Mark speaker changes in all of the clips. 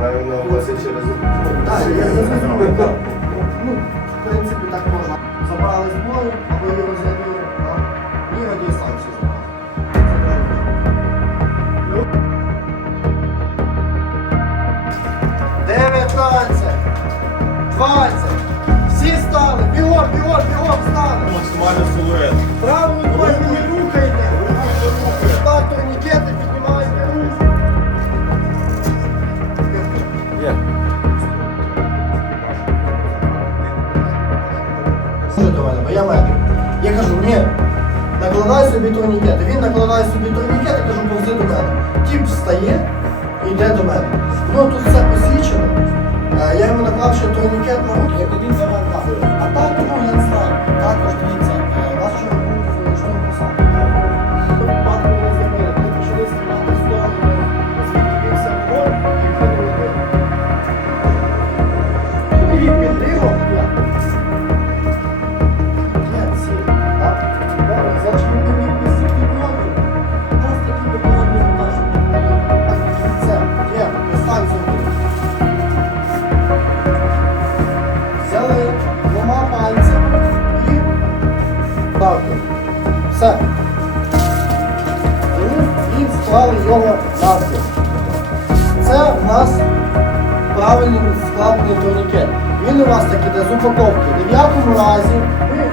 Speaker 1: правильно
Speaker 2: возить через. Так, я зрозумів.
Speaker 1: Ну, в принципі, так можна. Забрали з бою, або його розрядили, і радіостанцію забрали. Дев'ятнадцять, двадцять, всі стали, бігом, бігом, бігом стали.
Speaker 3: Максимально силует.
Speaker 1: Правильно, правильно. Бо я медик. Я кажу, ні, накладай собі турнікет. Він накладає собі турнікети, кажу, повзи до мене. Тіп встає і йде до мене. Ну тут все посвідчено. Е, Я йому наклав ще турнікет на руки, Все. І склали його навпіл. Це у нас правильно складений турнікет. Він у вас так іде з упаковки. В якому разі ви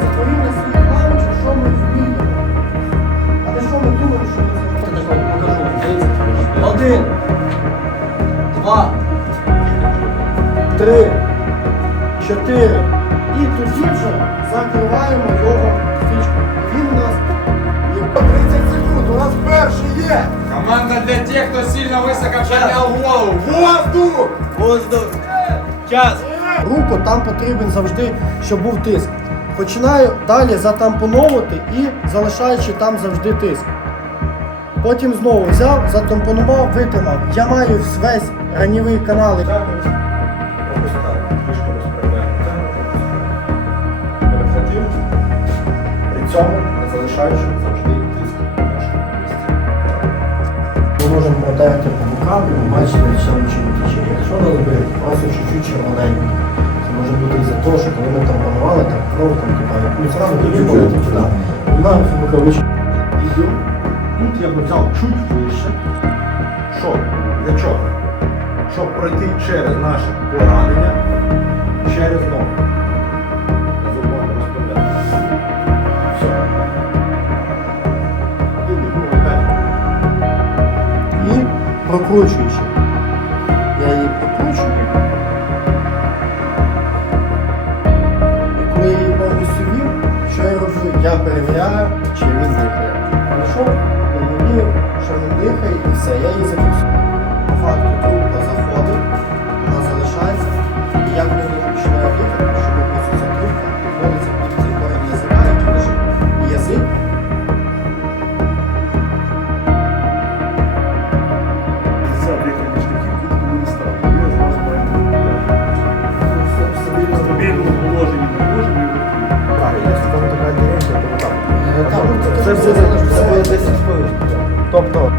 Speaker 1: заповіли свої клавіші, що ми вміємо. А не що ми думали, що ми зробимо. Один. Два. Три. Чотири. І тоді вже закриваємо його стрічку. Він у нас є 30 секунд. У нас перший є.
Speaker 3: Команда для тех, кто сильно высоко поднял голову. Воздух!
Speaker 1: Воздух. Час. Руку там потрібен завжди, щоб був тиск. Починаю далі затампоновувати і залишаючи там завжди тиск. Потім знову взяв, затампонував, витримав. Я маю весь ранівий канал.
Speaker 4: При цьому не залишаючи завжди тиск на нашому місці.
Speaker 1: Ми можемо протерти по бокам і побачити, що нічого не тече. Якщо розбити, просто чуть-чуть червоненько. Це може бути із-за того, що коли ми там панували, так кров там типа, ну зразу відчували, типу, да. Вона рукавичка.
Speaker 4: Іду. Тут я би взяв чуть вище. Що? Для чого? Щоб пройти через наше поранення, через ногу.
Speaker 1: Прокручуючи. Я її прокручую. І коли я її повністю вів, що я роблю? Я перевіряю, чи він дихає. Прийшов, перевірив, що він дихає, і все, я її це, все буде 10 хвилин. Тобто